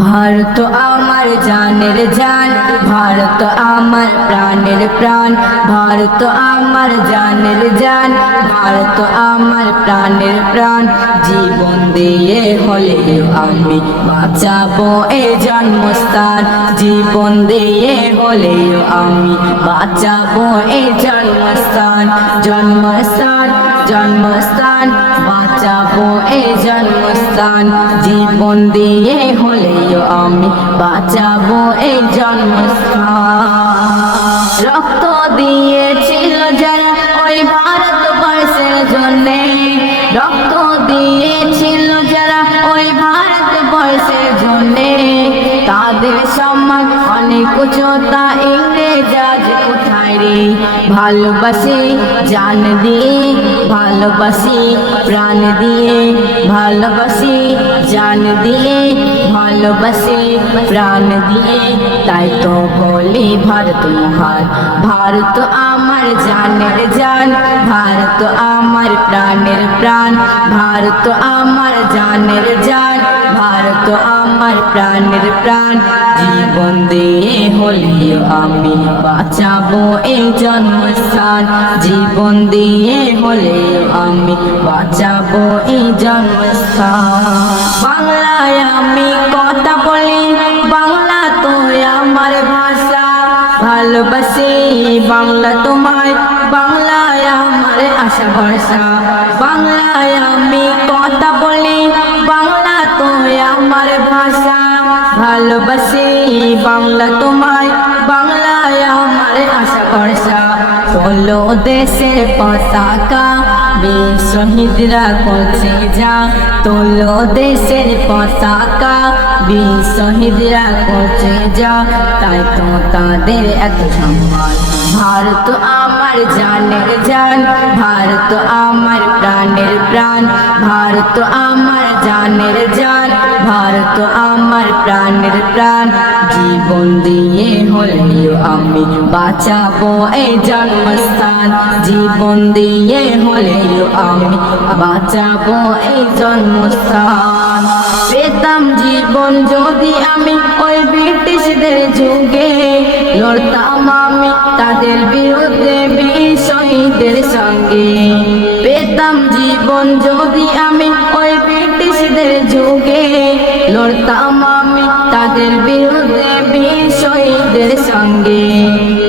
ভারত আমার জানের জান, ভারত আমার প্রাণের প্রাণ, ভারত আমার জানের জান, ভারত আমার প্রাণের প্রাণ। জীবন দিয়ে হলে আমি বাঁচাবো এ জন্মস্থান। জীবন দিয়ে হলে আমি বাঁচাবো এ জন্মস্থান। জন্মস্থান জন্মস্থান, বাঁচাবো এ জন্মস্থান জীবন দিয়ে হলেও আমি বাঁচাবো এই রক্ত দিয়েছিল যারা ওই ভারতবর্ষের জন্যে। রক্ত দিয়েছিল যারা ওই ভারতবর্ষের জন্যে। তাদের সম্মান অনেক উচ্চতা ইংরেজ কোথায় রে ভালোবাসি, জান দিয়ে ভালোবাসি, প্রাণ দিয়ে ভালোবাসি, জান দিয়ে ভালোবাসি, প্রাণ দিয়ে। তাই তো বলি, ভারত মহান ভারত আমার জানের জান, ভারত আমার প্রাণের প্রাণ, ভারত আমার জানের জান, ভারত আমার প্রাণের প্রাণ। জীবন দিয়ে হলেও আমি বাঁচাবো এই জন্মস্থান। জীবন দিয়ে হলেও আমি বাঁচাবো এই জন্মস্থান। বাংলায় আমি কথা বলি, বাংলা তো আমার ভাষা। ভালোবাসি বাংলা তোমায়, বাংলায় আমার আশা ভরসা। বাংলায় আমি কথা বাংলা বাংলা তোমায়, বাংলায় আমার আশা ভরসা। ষোলো দেশের পতাকা বীর শহীদরা করছে যা। তোলো দেশের পতাকা বীর শহীদরা করছে যা। তাই তো তাদের এত সম্মান। ভারত আমার জানের জান ভারত আমার প্রাণের প্রাণ। জীবন দিয়ে হলেও আমি বাঁচাবো এই জন্মস্থান। জীবন দিয়ে হলেও আমি বাঁচাবো এই জন্মস্থান। পেতাম জীবন যদি আমি ওই ব্রিটিশদের যুগে। লড়তাম আমি তাদের বিরুদ্ধে বীর শহীদের সঙ্গে। পেতাম জীবন যদি লড়তাম আমি তাদের বিরুদ্ধে বীর শহীদের সঙ্গে।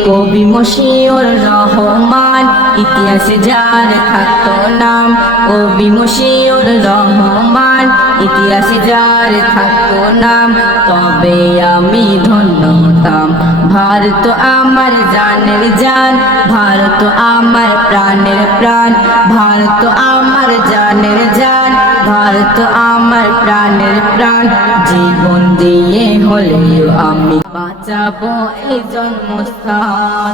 কবি মশিউর রহমান, ইতিহাসে যার থাকতো নাম। কবি মশিউর রহমান, ইতিহাসে যার থাকতো নাম। তবে আমি ধন্য হতাম। ভারত আমার জানের জান, ভারত আমার প্রাণের প্রাণ। ভারত আমার জানের জান, ভারত আমার প্রাণের প্রাণ জীবন দিয়ে হলেও আমি বাঁচাবো এই জন্মস্থান।